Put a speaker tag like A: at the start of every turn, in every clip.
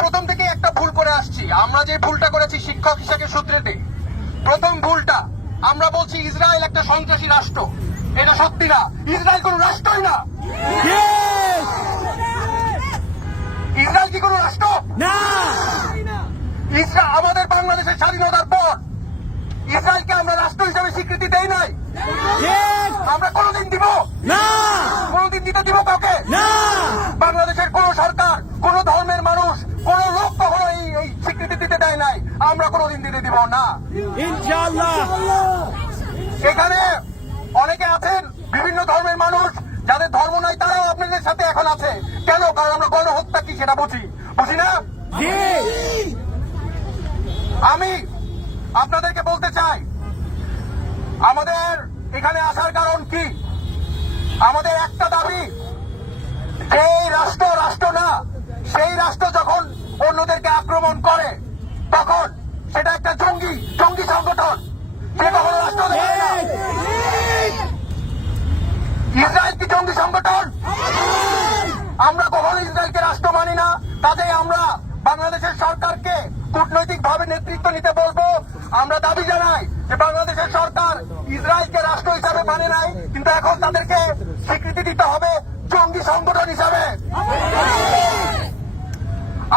A: প্রথম থেকে একটা ভুল করে আসছি। আমরা যে ভুলটা করেছি শিক্ষক হিসেবে সূত্রেতে প্রথম ভুলটা আমরা বলছি ইসরায়েল একটা সন্ত্রাসী রাষ্ট্র। এটা সত্যি না। ইসরায়েল কোন রাষ্ট্রই না। ইসরায়েল কি কোন রাষ্ট্র?
B: না।
A: ইসরা আমাদের বাংলাদেশের স্বাধীনতার পর ইসরায়েলকে আমরা রাষ্ট্র হিসেবে স্বীকৃতি দেই নাই। আমরা কোনদিন দিব?
B: না।
A: কোনদিন দিতে দিব কাউকে?
B: না
A: বাংলাদেশের কোন সরকার কোন ধর্মের মানুষ কোন লোক কখনো এই এই স্বীকৃতি দিতে দেয় নাই আমরা কোনদিন দিতে দিব না
B: ইনশাআল্লাহ।
A: এখানে অনেকে আছেন বিভিন্ন ধর্মের মানুষ যাদের ধর্ম নাই তারাও আপনাদের সাথে এখন আছে। কেন? কারণ আমরা গণহত্যা কি সেটা বুঝি। বুঝি না? আমি আপনাদেরকে বলতে চাই আমাদের এখানে আসার কারণ কি? আমাদের একটা দাবি যেই রাষ্ট্র রাষ্ট্র না সেই রাষ্ট্র যখন অন্যদেরকে আক্রমণ করে তখন একটা জঙ্গি সংগঠন। ইসরায়েল কি জঙ্গি সংগঠন। আমরা কখনো ইসরায়েলকে রাষ্ট্র মানি না কাজেই আমরা বাংলাদেশের সরকারকে কূটনৈতিক ভাবে নেতৃত্ব নিতে বলব। আমরা দাবি জানাই যে বাংলাদেশের সরকার ইসরায়েলকে রাষ্ট্র হিসাবে মানে নাই, কিন্তু এখন তাদেরকে স্বীকৃতি দিতে হবে জঙ্গি সংগঠন হিসাবে।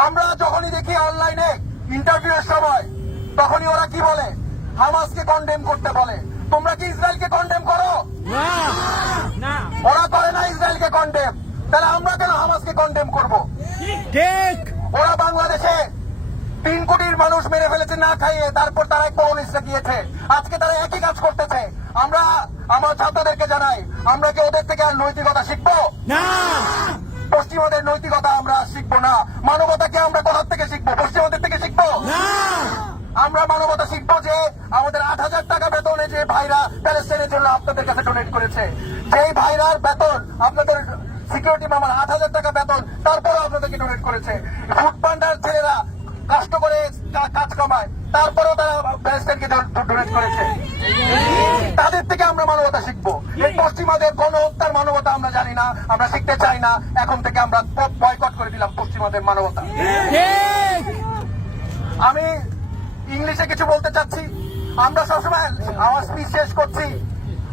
A: আমরা যখনই দেখি অনলাইনে ইন্টারভিউ এর সময় তখনই ওরা কি বলে? হামাসকে কন্ডেম করতে বলে। তোমরা কি ইসরায়েলকে কন্ডেম করো? ওরা করে না ইসরায়েলকে কন্ডেম তাহলে আমরা কেন হামাসকে কন্ডেম করব?
B: ঠিক।
A: ওরা বাংলাদেশে তিন কোটির মানুষ মেরে ফেলেছে না খাইয়ে তারপর তারা কমিউনিস্টে গিয়েছে। আজকে তারা একই কাজ করতেছে। আমরা আমার ছাত্রদেরকে জানাই আমরা কি ওদের থেকে আর নৈতিকতা শিখব?
B: না।
A: পশ্চিমাদের নৈতিকতা আমরা শিখব না। মানবতাকে আমরা কোথার থেকে শিখব? পশ্চিমাদের থেকে শিখব
B: না
A: আমরা মানবতা শিখব যে আমাদের আট হাজার টাকা বেতনে যে ভাইরা প্যালেস্টাইনের জন্য আপনাদের কাছে ডোনেট করেছে যেই ভাইরার বেতন আপনাদের সিকিউরিটি মামার আট হাজার টাকা বেতন তারপরেও আপনাদেরকে ডোনেট করেছে। ফুড পান্ডার ছেলেরা কষ্ট করে কাজ কামায় তারপরেও তারা প্যালেস্টাইনকে ডোনেট করেছে। তাদের থেকে আমরা মানবতা শিখব। এই পশ্চিমাদের গণহত্যার মানবতা আমরা জানি না আমরা শিখতে চাই না। এখন থেকে আমরা বয়কট করে দিলাম পশ্চিমাদের মানবতা। আমি ইংলিশে কিছু বলতে চাচ্ছি। আমরা সবসময় আমার স্পিচ শেষ করছি।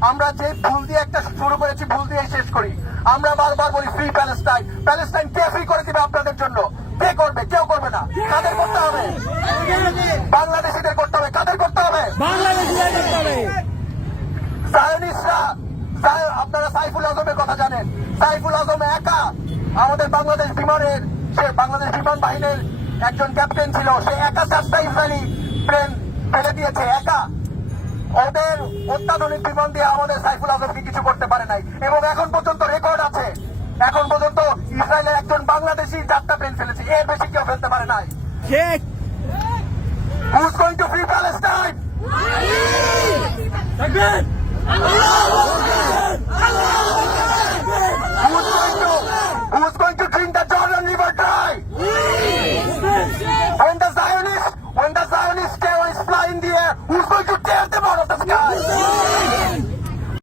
A: আমরা যে ভুল দিয়ে একটা শুরু করেছি ভুল দিয়ে শেষ করি। আমরা বারবার বলি ফ্রি প্যালেস্টাইন প্যালেস্টাইন কে ফ্রি করে দিবে আপনাদের জন্য? কে করবে? কেউ করবে না। কাদের করতে হবে? বাংলাদেশিদের করতে হবে। কাদের করতে হবে?
B: বাংলাদেশিরা করতে হবে।
A: আপনারা সাইফুল আজমের কথা জানেন। সাইফুল আজম একা আমাদের বাংলাদেশ বিমানের সে বাংলাদেশ বিমান বাহিনীর একজন ক্যাপ্টেন ছিল। সে একা চারটা ইসরায়েলি প্লেন ফেলে দিয়েছে একা। ওদের অত্যাধুনিক বিমান দিয়ে আমাদের সাইফুল আজমকে কিছু করতে পারে নাই। এবং এখন পর্যন্ত রেকর্ড আছে। এখন পর্যন্ত ইসরায়েলের একজন বাংলাদেশি চারটা প্লেন ফেলেছে। এর বেশি কেউ ফেলতে পারে নাই। Who's going to free Yeah.
B: থাকবেন